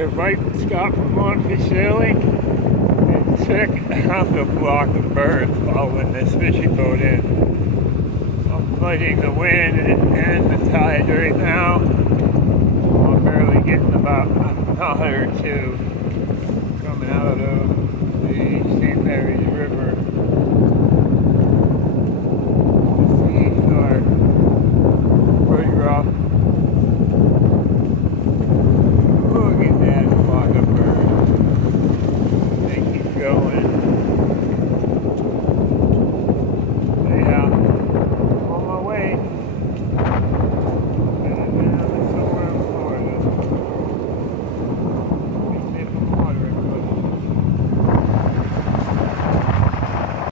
to invite Scott from Monty Sailing and check out the flock of birds following this fishing boat in. I'm fighting the wind and the tide right now. I'm barely getting about a knot or two coming out of the St. Mary's River.